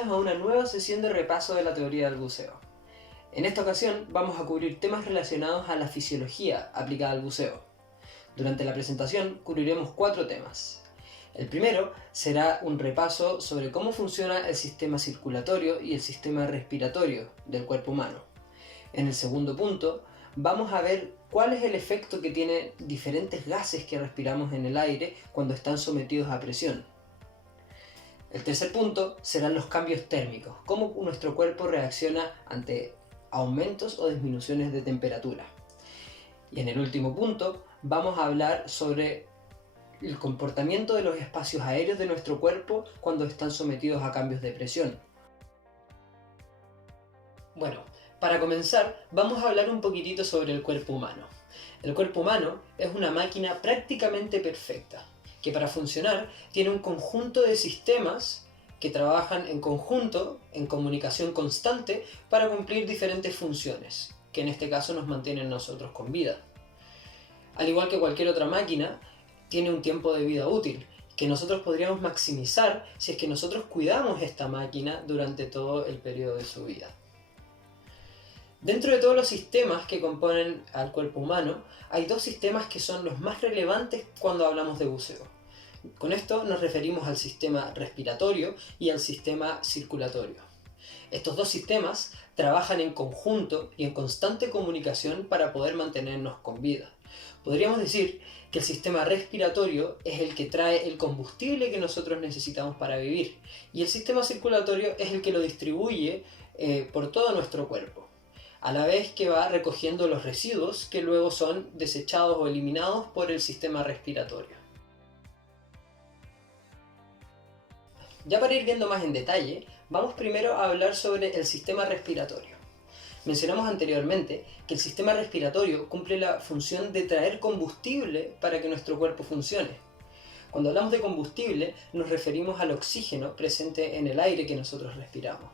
bienvenidos a una nueva sesión de repaso de la teoría del buceo. En esta ocasión vamos a cubrir temas relacionados a la fisiología aplicada al buceo. Durante la presentación cubriremos 4 temas. El primero será un repaso sobre cómo funciona el sistema circulatorio y el sistema respiratorio del cuerpo humano. En el segundo punto vamos a ver cuál es el efecto que tienen diferentes gases que respiramos en el aire cuando están sometidos a presión. El tercer punto serán los cambios térmicos, cómo nuestro cuerpo reacciona ante aumentos o disminuciones de temperatura. Y en el último punto vamos a hablar sobre el comportamiento de los espacios aéreos de nuestro cuerpo cuando están sometidos a cambios de presión. Bueno, para comenzar vamos a hablar un poquitito sobre el cuerpo humano. El cuerpo humano es una máquina prácticamente perfecta, que para funcionar tiene un conjunto de sistemas que trabajan en conjunto, en comunicación constante, para cumplir diferentes funciones, que en este caso nos mantienen nosotros con vida. Al igual que cualquier otra máquina, tiene un tiempo de vida útil, que nosotros podríamos maximizar si es que nosotros cuidamos esta máquina durante todo el periodo de su vida. Dentro de todos los sistemas que componen al cuerpo humano, hay 2 sistemas que son los más relevantes cuando hablamos de buceo. Con esto nos referimos al sistema respiratorio y al sistema circulatorio. Estos 2 sistemas trabajan en conjunto y en constante comunicación para poder mantenernos con vida. Podríamos decir que el sistema respiratorio es el que trae el combustible que nosotros necesitamos para vivir, y el sistema circulatorio es el que lo distribuye por todo nuestro cuerpo, a la vez que va recogiendo los residuos que luego son desechados o eliminados por el sistema respiratorio. Ya para ir viendo más en detalle, vamos primero a hablar sobre el sistema respiratorio. Mencionamos anteriormente que el sistema respiratorio cumple la función de traer combustible para que nuestro cuerpo funcione. Cuando hablamos de combustible, nos referimos al oxígeno presente en el aire que nosotros respiramos.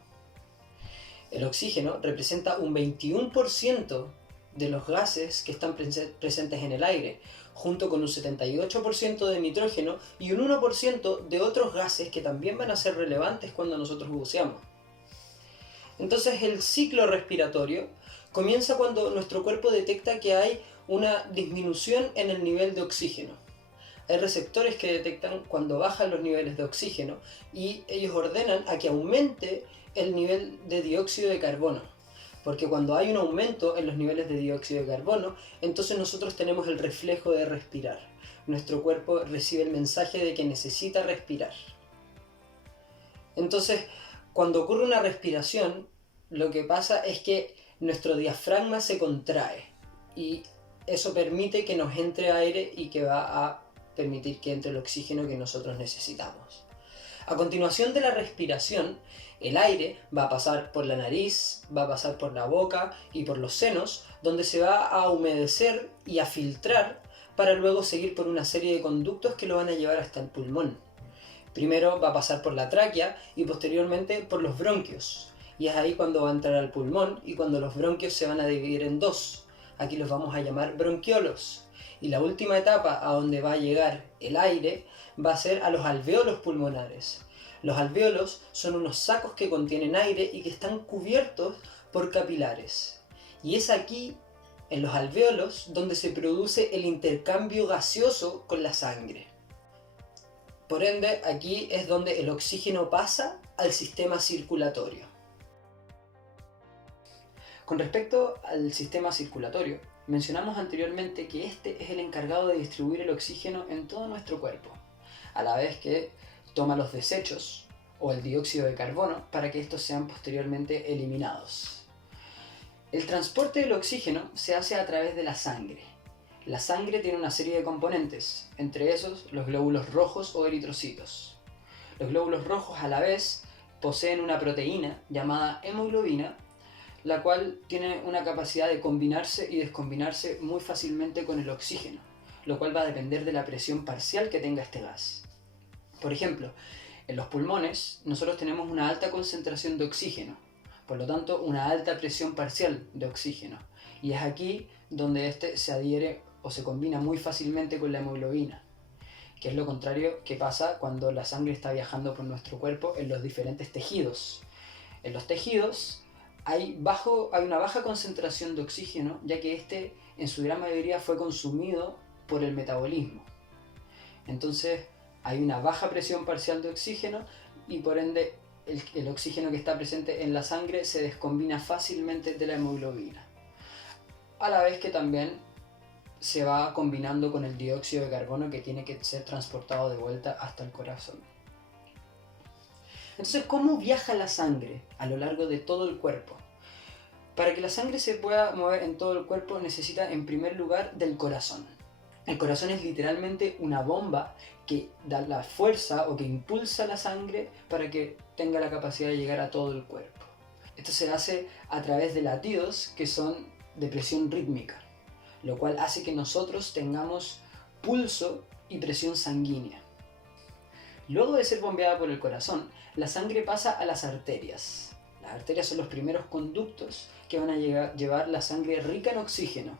El oxígeno representa un 21% de los gases que están presentes en el aire, junto con un 78% de nitrógeno y un 1% de otros gases que también van a ser relevantes cuando nosotros buceamos. Entonces el ciclo respiratorio comienza cuando nuestro cuerpo detecta que hay una disminución en el nivel de oxígeno. Hay receptores que detectan cuando bajan los niveles de oxígeno y ellos ordenan a que aumente el nivel de dióxido de carbono. Porque cuando hay un aumento en los niveles de dióxido de carbono, entonces nosotros tenemos el reflejo de respirar. Nuestro cuerpo recibe el mensaje de que necesita respirar. Entonces, cuando ocurre una respiración, lo que pasa es que nuestro diafragma se contrae y eso permite que nos entre aire y que va a permitir que entre el oxígeno que nosotros necesitamos. A continuación de la respiración, el aire va a pasar por la nariz, va a pasar por la boca y por los senos, donde se va a humedecer y a filtrar para luego seguir por una serie de conductos que lo van a llevar hasta el pulmón. Primero va a pasar por la tráquea y posteriormente por los bronquios. Y es ahí cuando va a entrar al pulmón y cuando los bronquios se van a dividir en 2. Aquí los vamos a llamar bronquiolos. Y la última etapa a donde va a llegar el aire va a ser a los alvéolos pulmonares. Los alvéolos son unos sacos que contienen aire y que están cubiertos por capilares. Y es aquí, en los alvéolos, donde se produce el intercambio gaseoso con la sangre. Por ende, aquí es donde el oxígeno pasa al sistema circulatorio. Con respecto al sistema circulatorio, mencionamos anteriormente que este es el encargado de distribuir el oxígeno en todo nuestro cuerpo, a la vez que toma los desechos o el dióxido de carbono para que estos sean posteriormente eliminados. El transporte del oxígeno se hace a través de la sangre. La sangre tiene una serie de componentes, entre esos los glóbulos rojos o eritrocitos. Los glóbulos rojos a la vez poseen una proteína llamada hemoglobina, la cual tiene una capacidad de combinarse y descombinarse muy fácilmente con el oxígeno, lo cual va a depender de la presión parcial que tenga este gas. Por ejemplo, en los pulmones nosotros tenemos una alta concentración de oxígeno, por lo tanto una alta presión parcial de oxígeno, y es aquí donde este se adhiere o se combina muy fácilmente con la hemoglobina. que es lo contrario que pasa cuando la sangre está viajando por nuestro cuerpo en los diferentes tejidos. En los tejidos hay una baja concentración de oxígeno, ya que este en su gran mayoría fue consumido por el metabolismo. Entonces hay una baja presión parcial de oxígeno y por ende el oxígeno que está presente en la sangre se descombina fácilmente de la hemoglobina. A la vez que también se va combinando con el dióxido de carbono que tiene que ser transportado de vuelta hasta el corazón. Entonces, ¿cómo viaja la sangre a lo largo de todo el cuerpo? Para que la sangre se pueda mover en todo el cuerpo necesita en primer lugar del corazón. El corazón es literalmente una bomba que da la fuerza o que impulsa la sangre para que tenga la capacidad de llegar a todo el cuerpo. Esto se hace a través de latidos que son de presión rítmica, lo cual hace que nosotros tengamos pulso y presión sanguínea. Luego de ser bombeada por el corazón, la sangre pasa a las arterias. Las arterias son los primeros conductos que van a llevar la sangre rica en oxígeno.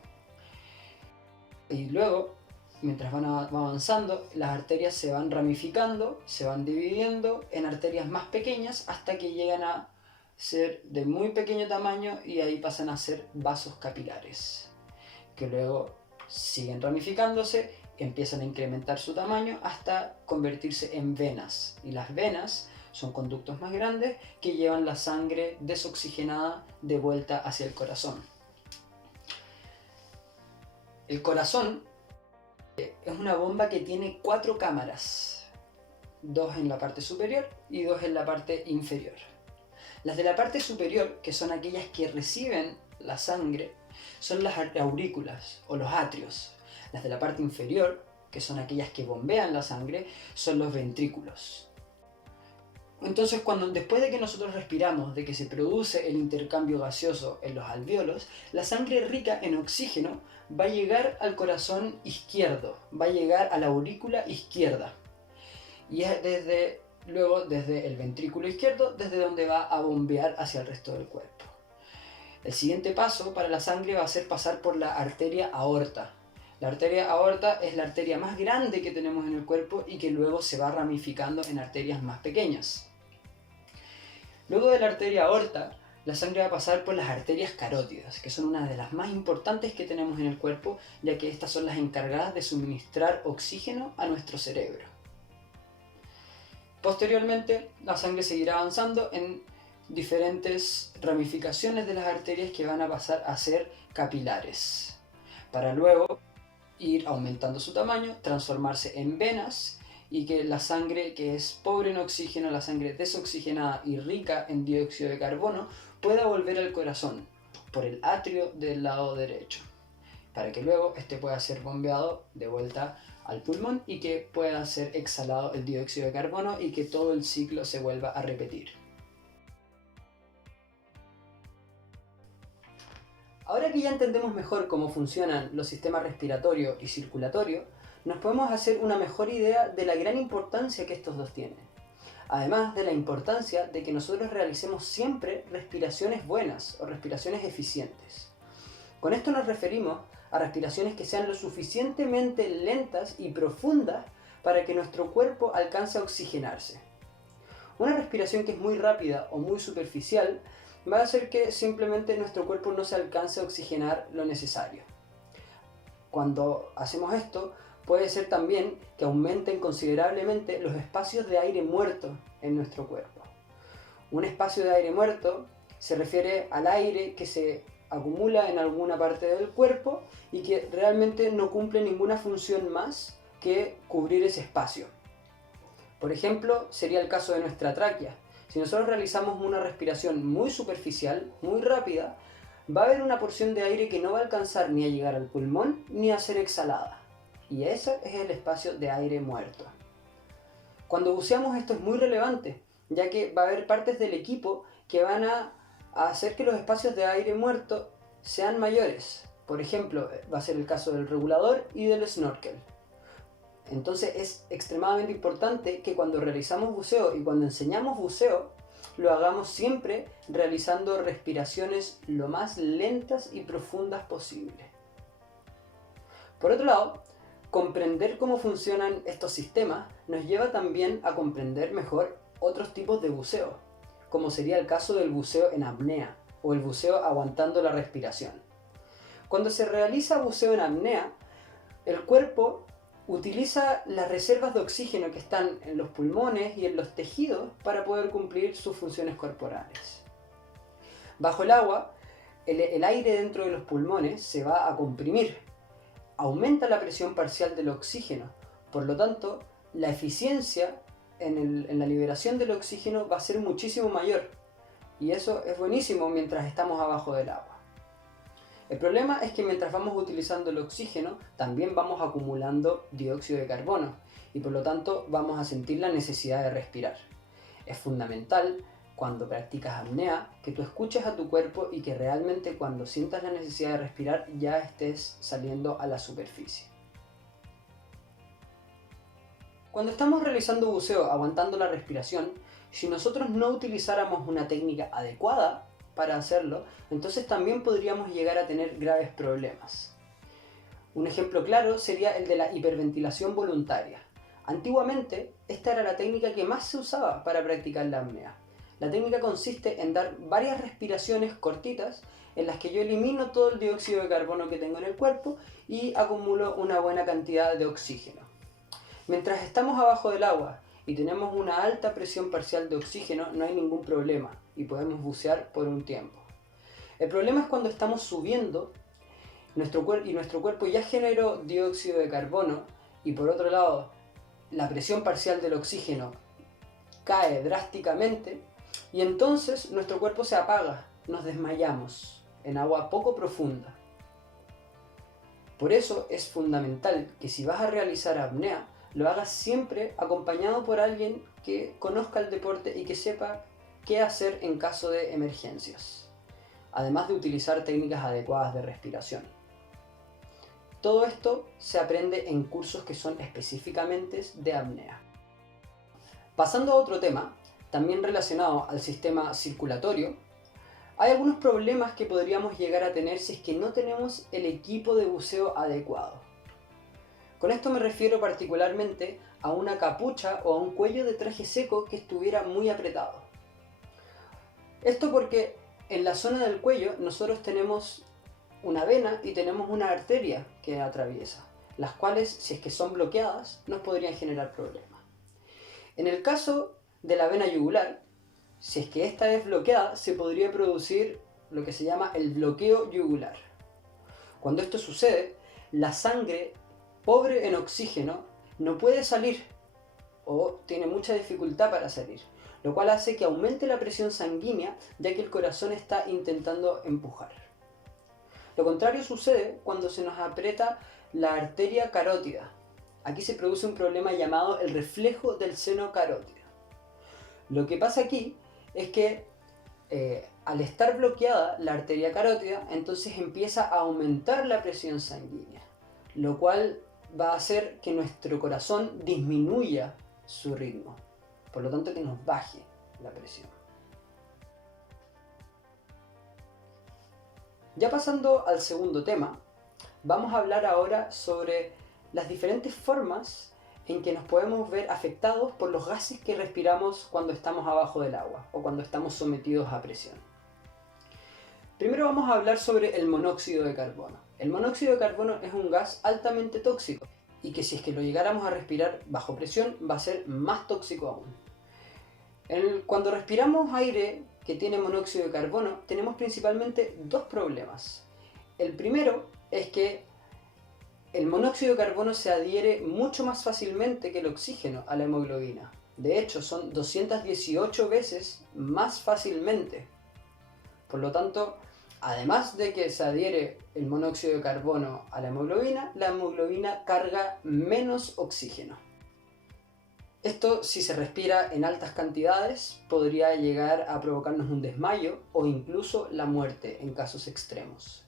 Y luego, mientras va avanzando, las arterias se van ramificando, se van dividiendo en arterias más pequeñas hasta que llegan a ser de muy pequeño tamaño y ahí pasan a ser vasos capilares, que luego siguen ramificándose, empiezan a incrementar su tamaño hasta convertirse en venas. Y las venas son conductos más grandes que llevan la sangre desoxigenada de vuelta hacia el corazón. El corazón es una bomba que tiene 4 cámaras, 2 en la parte superior y 2 en la parte inferior. Las de la parte superior, que son aquellas que reciben la sangre, son las aurículas o los atrios. Las de la parte inferior, que son aquellas que bombean la sangre, son los ventrículos. Entonces, después de que nosotros respiramos, de que se produce el intercambio gaseoso en los alvéolos, la sangre rica en oxígeno va a llegar al corazón izquierdo, va a llegar a la aurícula izquierda. Y es luego desde el ventrículo izquierdo, desde donde va a bombear hacia el resto del cuerpo. El siguiente paso para la sangre va a ser pasar por la arteria aorta. La arteria aorta es la arteria más grande que tenemos en el cuerpo y que luego se va ramificando en arterias más pequeñas. Luego de la arteria aorta, la sangre va a pasar por las arterias carótidas, que son una de las más importantes que tenemos en el cuerpo, ya que estas son las encargadas de suministrar oxígeno a nuestro cerebro. Posteriormente, la sangre seguirá avanzando en diferentes ramificaciones de las arterias que van a pasar a ser capilares, para luego ir aumentando su tamaño, transformarse en venas y que la sangre que es pobre en oxígeno, la sangre desoxigenada y rica en dióxido de carbono, pueda volver al corazón por el atrio del lado derecho, para que luego este pueda ser bombeado de vuelta al pulmón y que pueda ser exhalado el dióxido de carbono y que todo el ciclo se vuelva a repetir. Ahora que ya entendemos mejor cómo funcionan los sistemas respiratorio y circulatorio, nos podemos hacer una mejor idea de la gran importancia que estos dos tienen. Además de la importancia de que nosotros realicemos siempre respiraciones buenas o respiraciones eficientes. Con esto nos referimos a respiraciones que sean lo suficientemente lentas y profundas para que nuestro cuerpo alcance a oxigenarse. Una respiración que es muy rápida o muy superficial va a hacer que simplemente nuestro cuerpo no se alcance a oxigenar lo necesario. Cuando hacemos esto, puede ser también que aumenten considerablemente los espacios de aire muerto en nuestro cuerpo. Un espacio de aire muerto se refiere al aire que se acumula en alguna parte del cuerpo y que realmente no cumple ninguna función más que cubrir ese espacio. Por ejemplo, sería el caso de nuestra tráquea. Si nosotros realizamos una respiración muy superficial, muy rápida, va a haber una porción de aire que no va a alcanzar ni a llegar al pulmón ni a ser exhalada. Y ese es el espacio de aire muerto. Cuando buceamos esto es muy relevante, ya que va a haber partes del equipo que van a hacer que los espacios de aire muerto sean mayores. Por ejemplo, va a ser el caso del regulador y del snorkel. Entonces es extremadamente importante que cuando realizamos buceo y cuando enseñamos buceo, lo hagamos siempre realizando respiraciones lo más lentas y profundas posible. Por otro lado, Comprender cómo funcionan estos sistemas nos lleva también a comprender mejor otros tipos de buceo, como sería el caso del buceo en apnea o el buceo aguantando la respiración. Cuando se realiza buceo en apnea, el cuerpo utiliza las reservas de oxígeno que están en los pulmones y en los tejidos para poder cumplir sus funciones corporales. Bajo el agua, el aire dentro de los pulmones se va a comprimir, aumenta la presión parcial del oxígeno, por lo tanto, la eficiencia en la liberación del oxígeno va a ser muchísimo mayor, y eso es buenísimo mientras estamos abajo del agua. El problema es que mientras vamos utilizando el oxígeno, también vamos acumulando dióxido de carbono y por lo tanto vamos a sentir la necesidad de respirar. Es fundamental cuando practicas apnea que tú escuches a tu cuerpo y que realmente cuando sientas la necesidad de respirar ya estés saliendo a la superficie. Cuando estamos realizando buceo aguantando la respiración, si nosotros no utilizáramos una técnica adecuada para hacerlo, entonces también podríamos llegar a tener graves problemas. Un ejemplo claro sería el de la hiperventilación voluntaria. Antiguamente, esta era la técnica que más se usaba para practicar la apnea. La técnica consiste en dar varias respiraciones cortitas en las que yo elimino todo el dióxido de carbono que tengo en el cuerpo y acumulo una buena cantidad de oxígeno. Mientras estamos abajo del agua y tenemos una alta presión parcial de oxígeno, no hay ningún problema y podemos bucear por un tiempo. El problema es cuando estamos subiendo nuestro cuerpo ya generó dióxido de carbono y por otro lado la presión parcial del oxígeno cae drásticamente y entonces nuestro cuerpo se apaga, nos desmayamos en agua poco profunda. Por eso es fundamental que si vas a realizar apnea, lo hagas siempre acompañado por alguien que conozca el deporte y que sepa qué hacer en caso de emergencias, además de utilizar técnicas adecuadas de respiración. Todo esto se aprende en cursos que son específicamente de apnea. Pasando a otro tema, también relacionado al sistema circulatorio, hay algunos problemas que podríamos llegar a tener si es que no tenemos el equipo de buceo adecuado. Con esto me refiero particularmente a una capucha o a un cuello de traje seco que estuviera muy apretado. Esto porque en la zona del cuello nosotros tenemos una vena y tenemos una arteria que atraviesa, las cuales, si es que son bloqueadas, nos podrían generar problemas. En el caso de la vena yugular, si es que esta es bloqueada, se podría producir lo que se llama el bloqueo yugular. Cuando esto sucede, la sangre pobre en oxígeno no puede salir o tiene mucha dificultad para salir, lo cual hace que aumente la presión sanguínea ya que el corazón está intentando empujar. Lo contrario sucede cuando se nos aprieta la arteria carótida. Aquí se produce un problema llamado el reflejo del seno carótido. Lo que pasa aquí es que al estar bloqueada la arteria carótida, entonces empieza a aumentar la presión sanguínea, lo cual va a hacer que nuestro corazón disminuya su ritmo, por lo tanto que nos baje la presión. Ya pasando al segundo tema, vamos a hablar ahora sobre las diferentes formas en que nos podemos ver afectados por los gases que respiramos cuando estamos abajo del agua o cuando estamos sometidos a presión. Primero vamos a hablar sobre el monóxido de carbono. El monóxido de carbono es un gas altamente tóxico y que si es que lo llegáramos a respirar bajo presión va a ser más tóxico aún. Cuando respiramos aire que tiene monóxido de carbono tenemos principalmente dos problemas. El primero es que el monóxido de carbono se adhiere mucho más fácilmente que el oxígeno a la hemoglobina. De hecho, son 218 veces más fácilmente. Por lo tanto, además de que se adhiere el monóxido de carbono a la hemoglobina carga menos oxígeno. Esto, si se respira en altas cantidades, podría llegar a provocarnos un desmayo o incluso la muerte en casos extremos.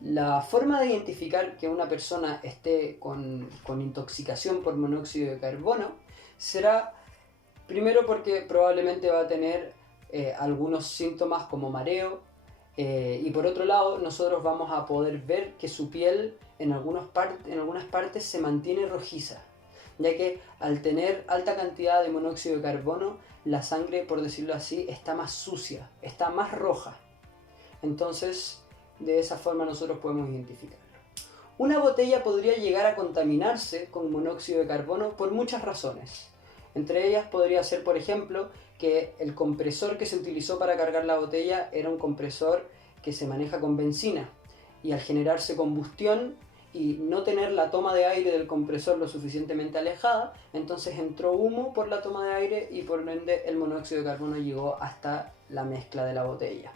La forma de identificar que una persona esté con intoxicación por monóxido de carbono será primero porque probablemente va a tener algunos síntomas como mareo, Y por otro lado, nosotros vamos a poder ver que su piel en algunas partes se mantiene rojiza, ya que al tener alta cantidad de monóxido de carbono, la sangre, por decirlo así, está más sucia, está más roja. Entonces, de esa forma nosotros podemos identificarlo. Una botella podría llegar a contaminarse con monóxido de carbono por muchas razones. Entre ellas podría ser, por ejemplo, que el compresor que se utilizó para cargar la botella era un compresor que se maneja con benzina, y al generarse combustión y no tener la toma de aire del compresor lo suficientemente alejada, entonces entró humo por la toma de aire y por ende el monóxido de carbono llegó hasta la mezcla de la botella.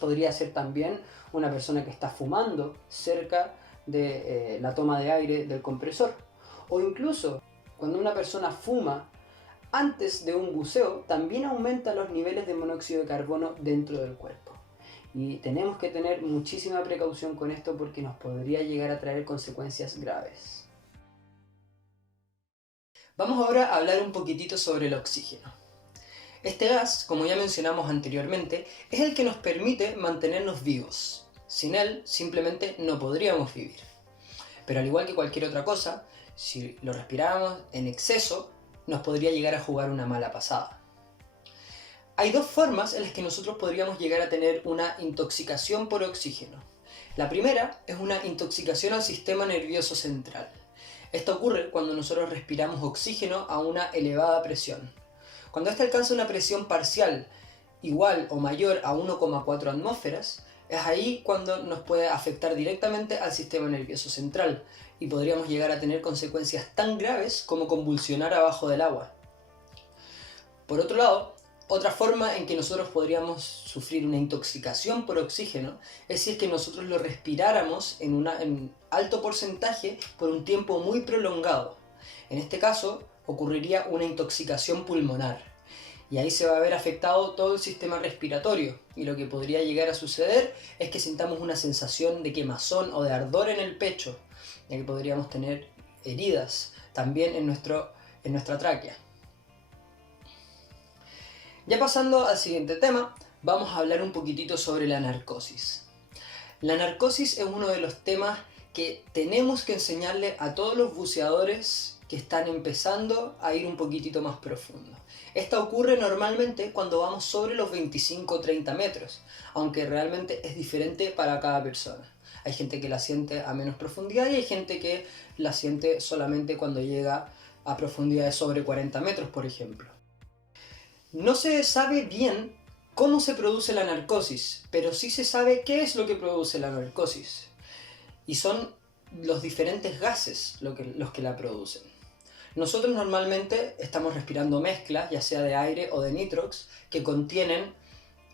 Podría ser también una persona que está fumando cerca de la toma de aire del compresor, o incluso cuando una persona fuma antes de un buceo, también aumenta los niveles de monóxido de carbono dentro del cuerpo. Y tenemos que tener muchísima precaución con esto porque nos podría llegar a traer consecuencias graves. Vamos ahora a hablar un poquitito sobre el oxígeno. Este gas, como ya mencionamos anteriormente, es el que nos permite mantenernos vivos. Sin él, simplemente no podríamos vivir. Pero al igual que cualquier otra cosa, si lo respiráramos en exceso, nos podría llegar a jugar una mala pasada. Hay dos formas en las que nosotros podríamos llegar a tener una intoxicación por oxígeno. La primera es una intoxicación al sistema nervioso central. Esto ocurre cuando nosotros respiramos oxígeno a una elevada presión. Cuando ésta alcanza una presión parcial igual o mayor a 1,4 atmósferas, es ahí cuando nos puede afectar directamente al sistema nervioso central y podríamos llegar a tener consecuencias tan graves como convulsionar abajo del agua. Por otro lado, otra forma en que nosotros podríamos sufrir una intoxicación por oxígeno es si es que nosotros lo respiráramos en alto porcentaje por un tiempo muy prolongado. En este caso, ocurriría una intoxicación pulmonar. Y ahí se va a ver afectado todo el sistema respiratorio, y lo que podría llegar a suceder es que sintamos una sensación de quemazón o de ardor en el pecho, ya que podríamos tener heridas también en nuestra tráquea. Ya pasando al siguiente tema, vamos a hablar un poquitito sobre la narcosis. La narcosis es uno de los temas que tenemos que enseñarle a todos los buceadores que están empezando a ir un poquitito más profundo. Esta ocurre normalmente cuando vamos sobre los 25 o 30 metros, aunque realmente es diferente para cada persona. Hay gente que la siente a menos profundidad y hay gente que la siente solamente cuando llega a profundidades sobre 40 metros, por ejemplo. No se sabe bien cómo se produce la narcosis, pero sí se sabe qué es lo que produce la narcosis. Y son los diferentes gases los que la producen. Nosotros normalmente estamos respirando mezclas, ya sea de aire o de nitrox, que contienen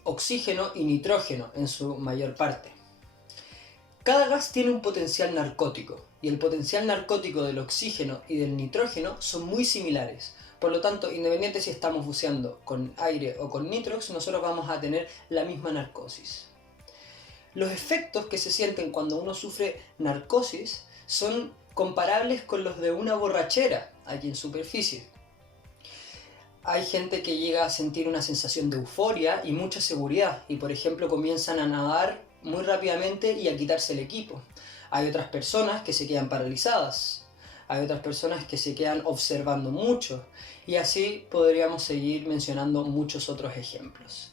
oxígeno y nitrógeno en su mayor parte. Cada gas tiene un potencial narcótico, y el potencial narcótico del oxígeno y del nitrógeno son muy similares. Por lo tanto, independiente si estamos buceando con aire o con nitrox, nosotros vamos a tener la misma narcosis. Los efectos que se sienten cuando uno sufre narcosis son comparables con los de una borrachera aquí en superficie. Hay gente que llega a sentir una sensación de euforia y mucha seguridad y por ejemplo comienzan a nadar muy rápidamente y a quitarse el equipo. Hay otras personas que se quedan paralizadas. Hay otras personas que se quedan observando mucho y así podríamos seguir mencionando muchos otros ejemplos.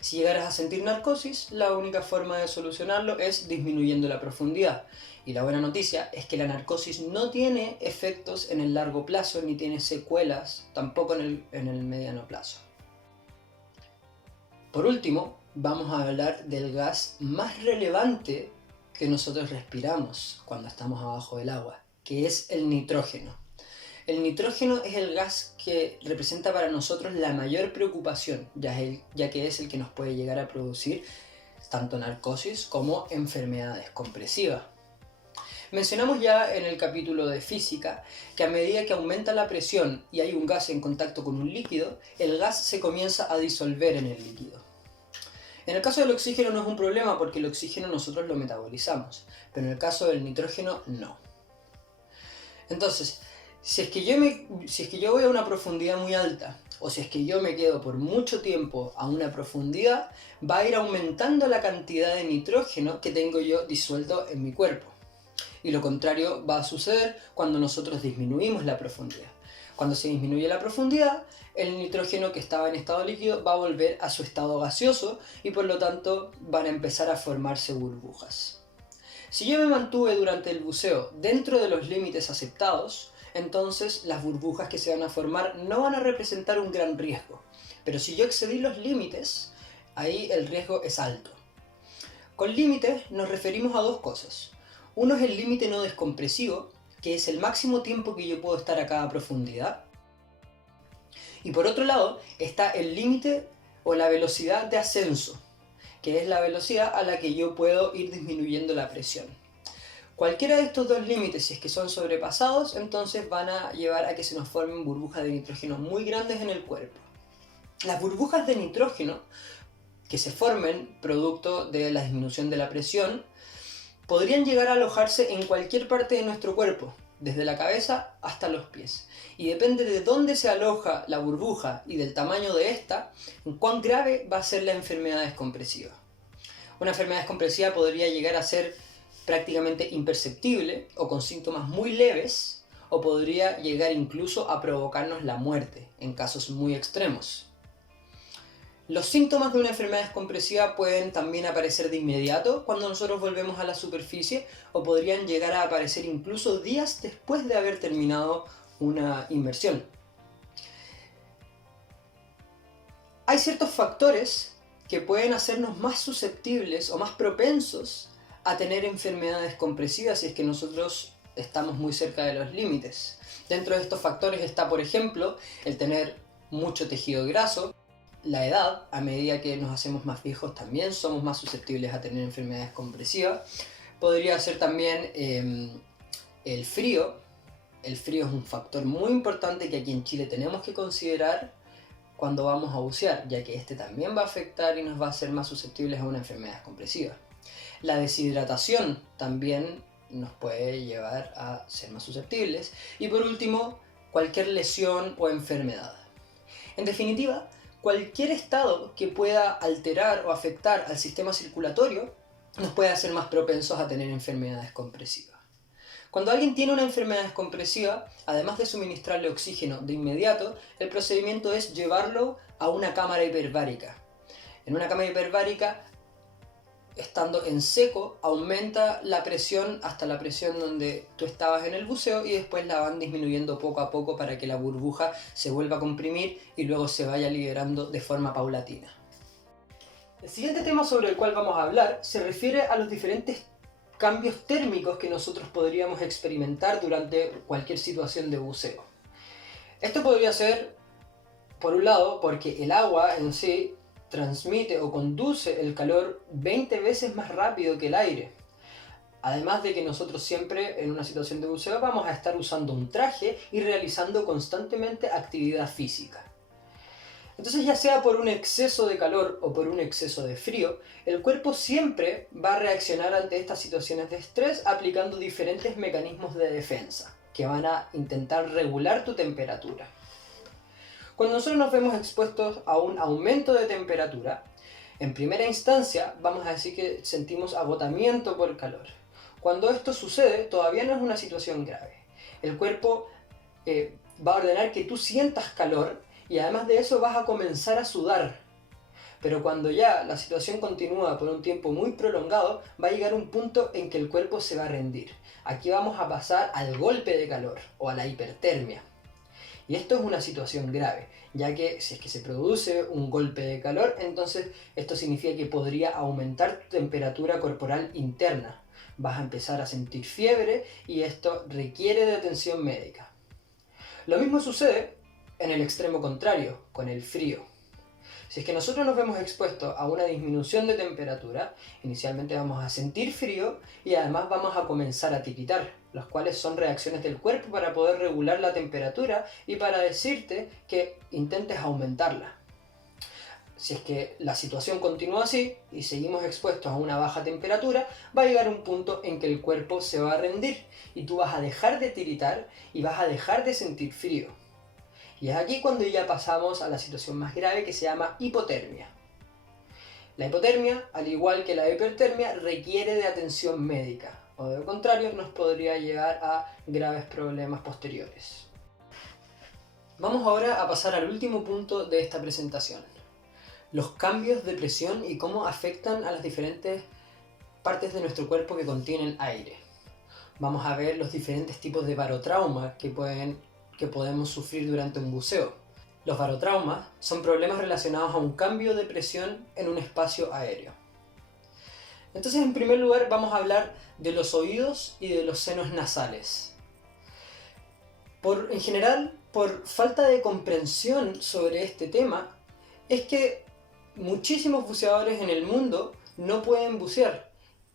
Si llegaras a sentir narcosis, la única forma de solucionarlo es disminuyendo la profundidad. Y la buena noticia es que la narcosis no tiene efectos en el largo plazo ni tiene secuelas tampoco en el mediano plazo. Por último, vamos a hablar del gas más relevante que nosotros respiramos cuando estamos abajo del agua, que es el nitrógeno. El nitrógeno es el gas que representa para nosotros la mayor preocupación, ya que es el que nos puede llegar a producir tanto narcosis como enfermedades compresivas. Mencionamos ya en el capítulo de física que a medida que aumenta la presión y hay un gas en contacto con un líquido, el gas se comienza a disolver en el líquido. En el caso del oxígeno no es un problema porque el oxígeno nosotros lo metabolizamos, pero en el caso del nitrógeno no. Entonces, si es que yo voy a una profundidad muy alta o si es que yo me quedo por mucho tiempo a una profundidad, va a ir aumentando la cantidad de nitrógeno que tengo yo disuelto en mi cuerpo. Y lo contrario va a suceder cuando nosotros disminuimos la profundidad. Cuando se disminuye la profundidad, el nitrógeno que estaba en estado líquido va a volver a su estado gaseoso y por lo tanto van a empezar a formarse burbujas. Si yo me mantuve durante el buceo dentro de los límites aceptados, entonces las burbujas que se van a formar no van a representar un gran riesgo. Pero si yo excedí los límites, ahí el riesgo es alto. Con límites nos referimos a dos cosas. Uno es el límite no descompresivo, que es el máximo tiempo que yo puedo estar a cada profundidad. Y por otro lado está el límite o la velocidad de ascenso, que es la velocidad a la que yo puedo ir disminuyendo la presión. Cualquiera de estos dos límites, si es que son sobrepasados, entonces van a llevar a que se nos formen burbujas de nitrógeno muy grandes en el cuerpo. Las burbujas de nitrógeno que se formen producto de la disminución de la presión podrían llegar a alojarse en cualquier parte de nuestro cuerpo, desde la cabeza hasta los pies. Y depende de dónde se aloja la burbuja y del tamaño de esta, en cuán grave va a ser la enfermedad descompresiva. Una enfermedad descompresiva podría llegar a ser prácticamente imperceptible o con síntomas muy leves, o podría llegar incluso a provocarnos la muerte en casos muy extremos. Los síntomas de una enfermedad descompresiva pueden también aparecer de inmediato cuando nosotros volvemos a la superficie o podrían llegar a aparecer incluso días después de haber terminado una inmersión. Hay ciertos factores que pueden hacernos más susceptibles o más propensos a tener enfermedades descompresivas si es que nosotros estamos muy cerca de los límites. Dentro de estos factores está, por ejemplo, el tener mucho tejido graso. La edad, a medida que nos hacemos más viejos, también somos más susceptibles a tener enfermedades descompresivas. Podría ser también el frío. El frío es un factor muy importante que aquí en Chile tenemos que considerar cuando vamos a bucear, ya que este también va a afectar y nos va a hacer más susceptibles a una enfermedad descompresiva. La deshidratación también nos puede llevar a ser más susceptibles. Y por último, cualquier lesión o enfermedad. En definitiva, cualquier estado que pueda alterar o afectar al sistema circulatorio nos puede hacer más propensos a tener enfermedades descompresivas. Cuando alguien tiene una enfermedad descompresiva, además de suministrarle oxígeno de inmediato, el procedimiento es llevarlo a una cámara hiperbárica. En una cámara hiperbárica, estando en seco, aumenta la presión hasta la presión donde tú estabas en el buceo y después la van disminuyendo poco a poco para que la burbuja se vuelva a comprimir y luego se vaya liberando de forma paulatina. El siguiente tema sobre el cual vamos a hablar se refiere a los diferentes cambios térmicos que nosotros podríamos experimentar durante cualquier situación de buceo. Esto podría ser, por un lado, porque el agua en sí transmite o conduce el calor 20 veces más rápido que el aire. Además de que nosotros siempre en una situación de buceo vamos a estar usando un traje y realizando constantemente actividad física. Entonces, ya sea por un exceso de calor o por un exceso de frío, el cuerpo siempre va a reaccionar ante estas situaciones de estrés aplicando diferentes mecanismos de defensa que van a intentar regular tu temperatura. Cuando nosotros nos vemos expuestos a un aumento de temperatura, en primera instancia vamos a decir que sentimos agotamiento por calor. Cuando esto sucede, todavía no es una situación grave. El cuerpo va a ordenar que tú sientas calor y además de eso vas a comenzar a sudar. Pero cuando ya la situación continúa por un tiempo muy prolongado, va a llegar un punto en que el cuerpo se va a rendir. Aquí vamos a pasar al golpe de calor o a la hipertermia. Y esto es una situación grave, ya que si es que se produce un golpe de calor, entonces esto significa que podría aumentar tu temperatura corporal interna. Vas a empezar a sentir fiebre y esto requiere de atención médica. Lo mismo sucede en el extremo contrario, con el frío. Si es que nosotros nos vemos expuestos a una disminución de temperatura, inicialmente vamos a sentir frío y además vamos a comenzar a tiritar, las cuales son reacciones del cuerpo para poder regular la temperatura y para decirte que intentes aumentarla. Si es que la situación continúa así y seguimos expuestos a una baja temperatura, va a llegar un punto en que el cuerpo se va a rendir y tú vas a dejar de tiritar y vas a dejar de sentir frío. Y es aquí cuando ya pasamos a la situación más grave que se llama hipotermia. La hipotermia, al igual que la hipertermia, requiere de atención médica, o de lo contrario nos podría llevar a graves problemas posteriores. Vamos ahora a pasar al último punto de esta presentación: los cambios de presión y cómo afectan a las diferentes partes de nuestro cuerpo que contienen aire. Vamos a ver los diferentes tipos de barotrauma que podemos sufrir durante un buceo. Los barotraumas son problemas relacionados a un cambio de presión en un espacio aéreo. Entonces, en primer lugar, vamos a hablar de los oídos y de los senos nasales. En general, por falta de comprensión sobre este tema, es que muchísimos buceadores en el mundo no pueden bucear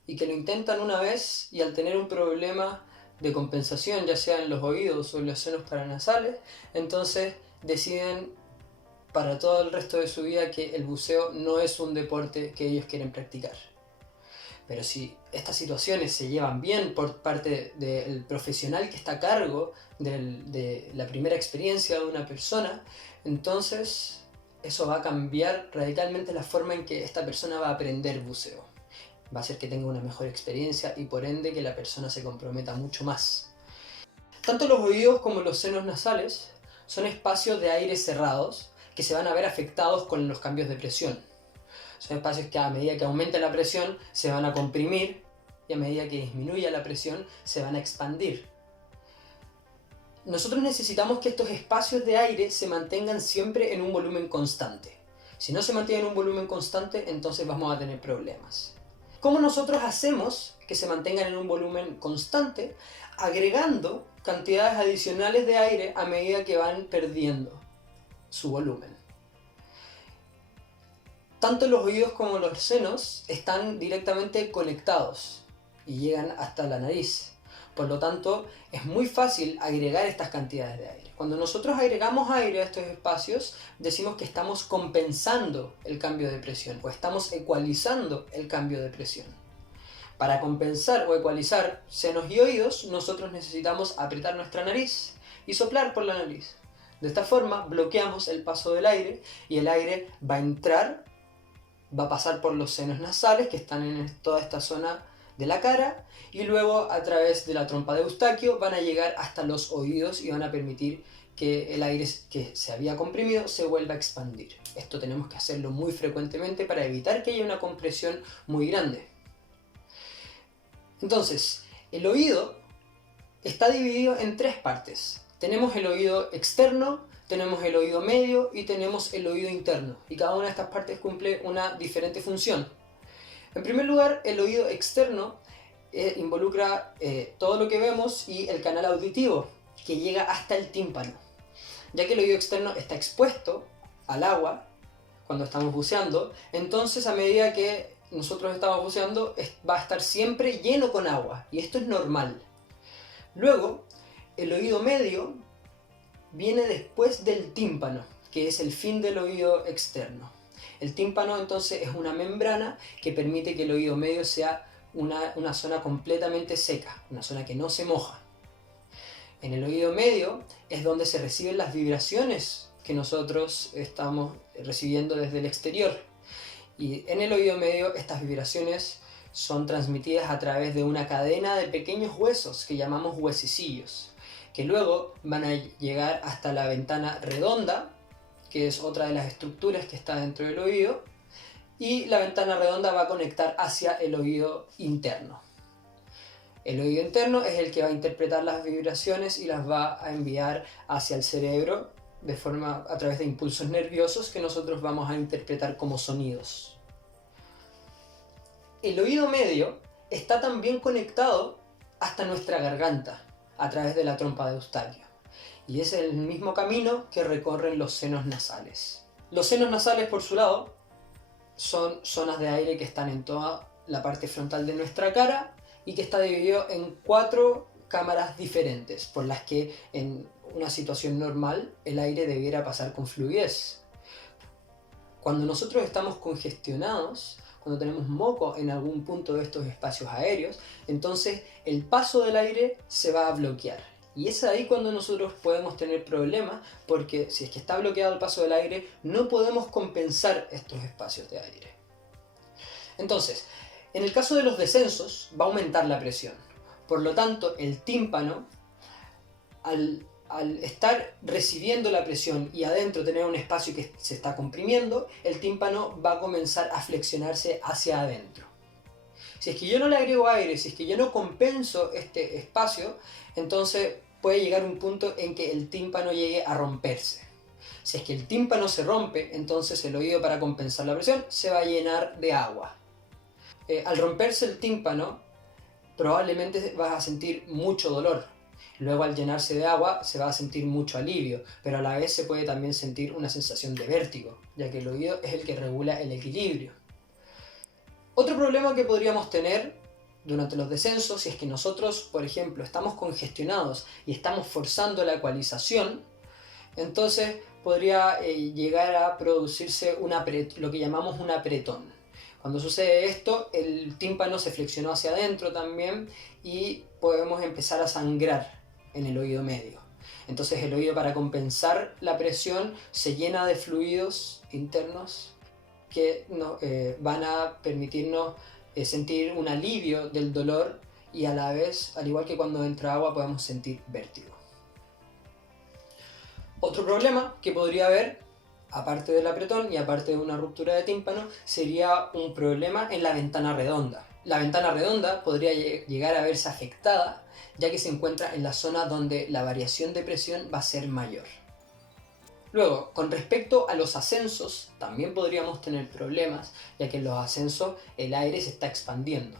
y que lo intentan una vez y al tener un problema de compensación, ya sea en los oídos o en los senos paranasales, entonces deciden para todo el resto de su vida que el buceo no es un deporte que ellos quieren practicar. Pero si estas situaciones se llevan bien por parte del profesional que está a cargo de la primera experiencia de una persona, entonces eso va a cambiar radicalmente la forma en que esta persona va a aprender buceo. Va a hacer que tenga una mejor experiencia y por ende que la persona se comprometa mucho más. Tanto los oídos como los senos nasales son espacios de aire cerrados que se van a ver afectados con los cambios de presión. Son espacios que a medida que aumenta la presión se van a comprimir y a medida que disminuya la presión se van a expandir. Nosotros necesitamos que estos espacios de aire se mantengan siempre en un volumen constante. Si no se mantiene en un volumen constante, entonces vamos a tener problemas. ¿Cómo nosotros hacemos que se mantengan en un volumen constante? Agregando cantidades adicionales de aire a medida que van perdiendo su volumen. Tanto los oídos como los senos están directamente conectados y llegan hasta la nariz. Por lo tanto, es muy fácil agregar estas cantidades de aire. Cuando nosotros agregamos aire a estos espacios, decimos que estamos compensando el cambio de presión o estamos ecualizando el cambio de presión. Para compensar o ecualizar senos y oídos, nosotros necesitamos apretar nuestra nariz y soplar por la nariz. De esta forma bloqueamos el paso del aire y el aire va a entrar, va a pasar por los senos nasales que están en toda esta zona de la cara y luego a través de la trompa de Eustaquio van a llegar hasta los oídos y van a permitir que el aire que se había comprimido se vuelva a expandir. Esto tenemos que hacerlo muy frecuentemente para evitar que haya una compresión muy grande. Entonces, el oído está dividido en tres partes. Tenemos el oído externo, tenemos el oído medio y tenemos el oído interno. Y cada una de estas partes cumple una diferente función. En primer lugar, el oído externo involucra todo lo que vemos y el canal auditivo, que llega hasta el tímpano. Ya que el oído externo está expuesto al agua cuando estamos buceando, entonces a medida que nosotros estamos buceando va a estar siempre lleno con agua, y esto es normal. Luego, el oído medio viene después del tímpano, que es el fin del oído externo. El tímpano entonces es una membrana que permite que el oído medio sea una zona completamente seca, una zona que no se moja. En el oído medio es donde se reciben las vibraciones que nosotros estamos recibiendo desde el exterior. Y en el oído medio estas vibraciones son transmitidas a través de una cadena de pequeños huesos que llamamos huesecillos, que luego van a llegar hasta la ventana redonda, que es otra de las estructuras que está dentro del oído, y la ventana redonda va a conectar hacia el oído interno. El oído interno es el que va a interpretar las vibraciones y las va a enviar hacia el cerebro a través de impulsos nerviosos que nosotros vamos a interpretar como sonidos. El oído medio está también conectado hasta nuestra garganta a través de la trompa de Eustaquio. Y es el mismo camino que recorren los senos nasales. Los senos nasales, por su lado, son zonas de aire que están en toda la parte frontal de nuestra cara y que está dividido en 4 cámaras diferentes, por las que en una situación normal el aire debiera pasar con fluidez. Cuando nosotros estamos congestionados, cuando tenemos moco en algún punto de estos espacios aéreos, entonces el paso del aire se va a bloquear. Y es ahí cuando nosotros podemos tener problemas, porque si es que está bloqueado el paso del aire, no podemos compensar estos espacios de aire. Entonces, en el caso de los descensos, va a aumentar la presión. Por lo tanto, el tímpano, al estar recibiendo la presión y adentro tener un espacio que se está comprimiendo, el tímpano va a comenzar a flexionarse hacia adentro. Si es que yo no le agrego aire, si es que yo no compenso este espacio, entonces puede llegar un punto en que el tímpano llegue a romperse. Si es que el tímpano se rompe, entonces el oído, para compensar la presión, se va a llenar de agua. Al romperse el tímpano, probablemente vas a sentir mucho dolor. Luego, al llenarse de agua, se va a sentir mucho alivio, pero a la vez se puede también sentir una sensación de vértigo, ya que el oído es el que regula el equilibrio. Otro problema que podríamos tener durante los descensos, si es que nosotros, por ejemplo, estamos congestionados y estamos forzando la ecualización, entonces podría llegar a producirse lo que llamamos un apretón. Cuando sucede esto, el tímpano se flexionó hacia adentro también y podemos empezar a sangrar en el oído medio. Entonces el oído, para compensar la presión, se llena de fluidos internos que van a permitirnos sentir un alivio del dolor, y a la vez, al igual que cuando entra agua, podemos sentir vértigo. Otro problema que podría haber, aparte del apretón y aparte de una ruptura de tímpano, sería un problema en la ventana redonda. La ventana redonda podría llegar a verse afectada, ya que se encuentra en la zona donde la variación de presión va a ser mayor. Luego, con respecto a los ascensos, también podríamos tener problemas, ya que en los ascensos el aire se está expandiendo.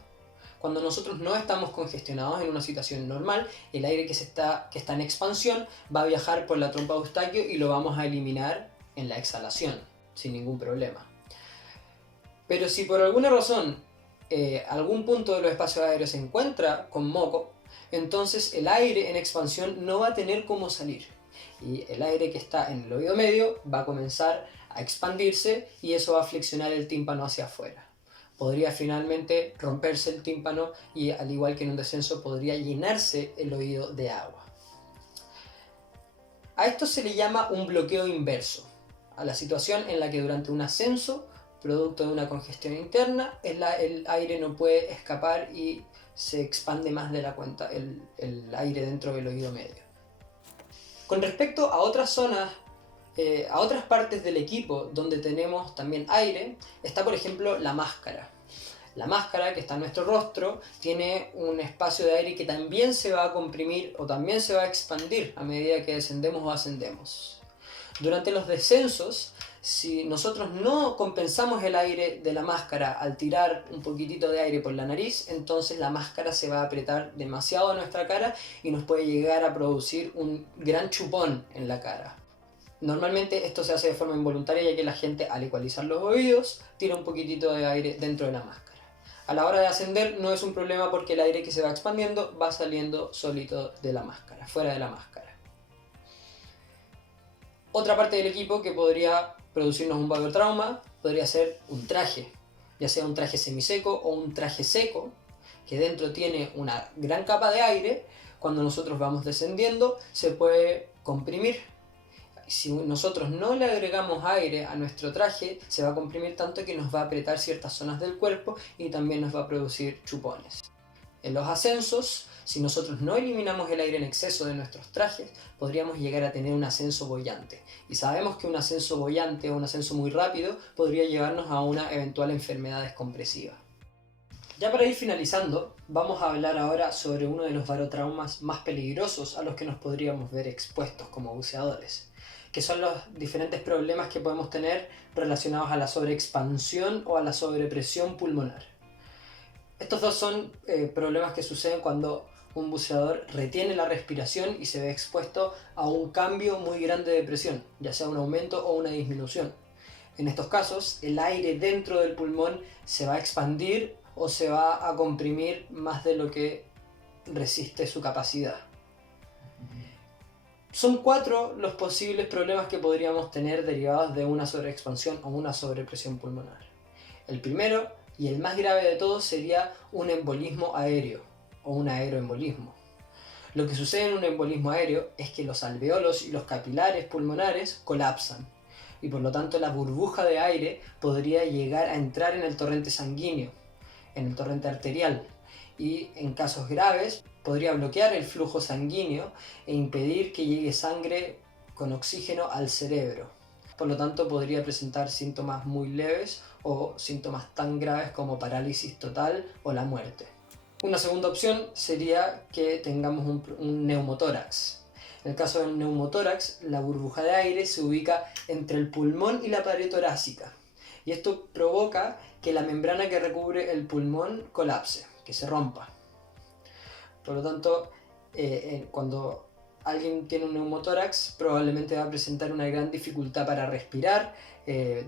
Cuando nosotros no estamos congestionados en una situación normal, el aire que está en expansión va a viajar por la trompa de Eustaquio y lo vamos a eliminar en la exhalación, sin ningún problema. Pero si por alguna razón algún punto de los espacios aéreos se encuentra con moco, entonces el aire en expansión no va a tener cómo salir. Y el aire que está en el oído medio va a comenzar a expandirse y eso va a flexionar el tímpano hacia afuera. Podría finalmente romperse el tímpano y, al igual que en un descenso, podría llenarse el oído de agua. A esto se le llama un bloqueo inverso, a la situación en la que durante un ascenso, producto de una congestión interna, el aire no puede escapar y se expande más de la cuenta el aire dentro del oído medio. Con respecto a otras zonas, a otras partes del equipo donde tenemos también aire, está por ejemplo la máscara. La máscara, que está en nuestro rostro, tiene un espacio de aire que también se va a comprimir o también se va a expandir a medida que descendemos o ascendemos. Durante los descensos, si nosotros no compensamos el aire de la máscara al tirar un poquitito de aire por la nariz, entonces la máscara se va a apretar demasiado a nuestra cara y nos puede llegar a producir un gran chupón en la cara. Normalmente esto se hace de forma involuntaria, ya que la gente, al ecualizar los oídos, tira un poquitito de aire dentro de la máscara. A la hora de ascender no es un problema, porque el aire que se va expandiendo va saliendo solito de la máscara, fuera de la máscara. Otra parte del equipo que podría producirnos un barotrauma podría ser un traje, ya sea un traje semiseco o un traje seco, que dentro tiene una gran capa de aire. Cuando nosotros vamos descendiendo se puede comprimir. Si nosotros no le agregamos aire a nuestro traje, se va a comprimir tanto que nos va a apretar ciertas zonas del cuerpo y también nos va a producir chupones. En los ascensos, si nosotros no eliminamos el aire en exceso de nuestros trajes, podríamos llegar a tener un ascenso boyante. Y sabemos que un ascenso boyante o un ascenso muy rápido podría llevarnos a una eventual enfermedad descompresiva. Ya para ir finalizando, vamos a hablar ahora sobre uno de los barotraumas más peligrosos a los que nos podríamos ver expuestos como buceadores, que son los diferentes problemas que podemos tener relacionados a la sobreexpansión o a la sobrepresión pulmonar. Estos dos son problemas que suceden cuando un buceador retiene la respiración y se ve expuesto a un cambio muy grande de presión, ya sea un aumento o una disminución. En estos casos, el aire dentro del pulmón se va a expandir o se va a comprimir más de lo que resiste su capacidad. Son 4 los posibles problemas que podríamos tener derivados de una sobreexpansión o una sobrepresión pulmonar. El primero y el más grave de todos sería un embolismo aéreo o un aeroembolismo. Lo que sucede en un embolismo aéreo es que los alveolos y los capilares pulmonares colapsan y por lo tanto la burbuja de aire podría llegar a entrar en el torrente sanguíneo, en el torrente arterial, y en casos graves podría bloquear el flujo sanguíneo e impedir que llegue sangre con oxígeno al cerebro. Por lo tanto, podría presentar síntomas muy leves o síntomas tan graves como parálisis total o la muerte. Una segunda opción sería que tengamos un neumotórax. En el caso del neumotórax, la burbuja de aire se ubica entre el pulmón y la pared torácica. Y esto provoca que la membrana que recubre el pulmón colapse, que se rompa. Por lo tanto, cuando alguien tiene un neumotórax, probablemente va a presentar una gran dificultad para respirar,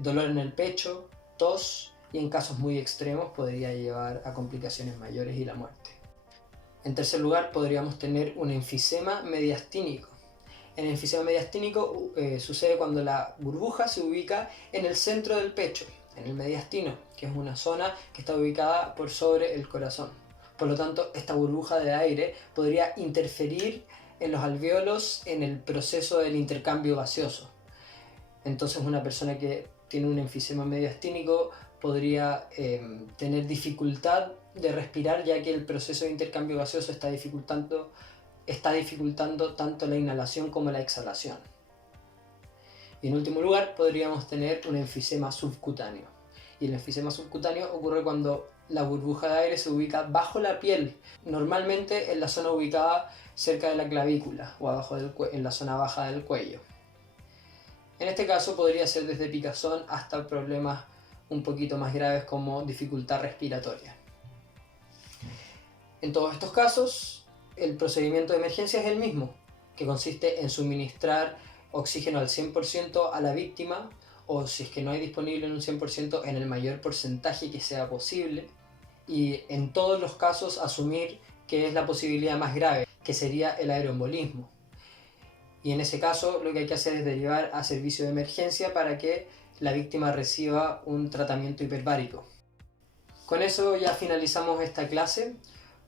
dolor en el pecho, tos, y en casos muy extremos podría llevar a complicaciones mayores y la muerte. En tercer lugar, podríamos tener un enfisema mediastínico. El enfisema mediastínico sucede cuando la burbuja se ubica en el centro del pecho, en el mediastino, que es una zona que está ubicada por sobre el corazón. Por lo tanto, esta burbuja de aire podría interferir en los alvéolos en el proceso del intercambio gaseoso. Entonces, una persona que tiene un enfisema mediastínico podría tener dificultad de respirar, ya que el proceso de intercambio gaseoso está dificultando tanto la inhalación como la exhalación. Y en último lugar, podríamos tener un enfisema subcutáneo. Y el enfisema subcutáneo ocurre cuando la burbuja de aire se ubica bajo la piel, normalmente en la zona ubicada cerca de la clavícula o abajo en la zona baja del cuello. En este caso podría ser desde picazón hasta problemas un poquito más graves como dificultad respiratoria. En todos estos casos, el procedimiento de emergencia es el mismo, que consiste en suministrar oxígeno al 100% a la víctima, o si es que no hay disponible en un 100%, en el mayor porcentaje que sea posible, y en todos los casos asumir que es la posibilidad más grave, que sería el aeroembolismo. Y en ese caso lo que hay que hacer es derivar a servicio de emergencia para que la víctima reciba un tratamiento hiperbárico. Con eso ya finalizamos esta clase.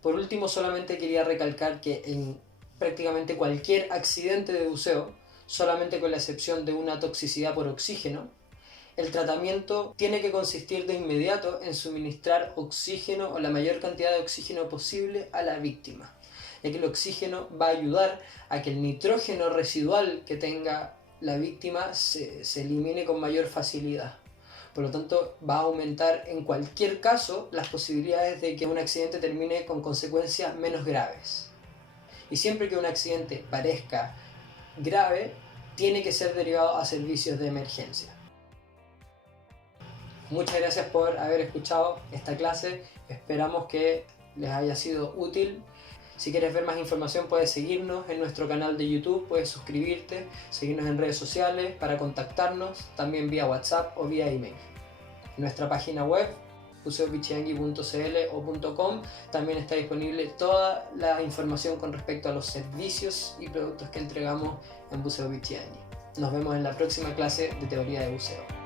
Por último, solamente quería recalcar que en prácticamente cualquier accidente de buceo, solamente con la excepción de una toxicidad por oxígeno, el tratamiento tiene que consistir de inmediato en suministrar oxígeno o la mayor cantidad de oxígeno posible a la víctima, ya que el oxígeno va a ayudar a que el nitrógeno residual que tenga la víctima se elimine con mayor facilidad. Por lo tanto, va a aumentar en cualquier caso las posibilidades de que un accidente termine con consecuencias menos graves. Y siempre que un accidente parezca grave, tiene que ser derivado a servicios de emergencia. Muchas gracias por haber escuchado esta clase, esperamos que les haya sido útil. Si quieres ver más información puedes seguirnos en nuestro canal de YouTube, puedes suscribirte, seguirnos en redes sociales para contactarnos, también vía WhatsApp o vía email. En nuestra página web, buceopichiangui.cl o .com, también está disponible toda la información con respecto a los servicios y productos que entregamos en Buceo Pichiangui. Nos vemos en la próxima clase de teoría de buceo.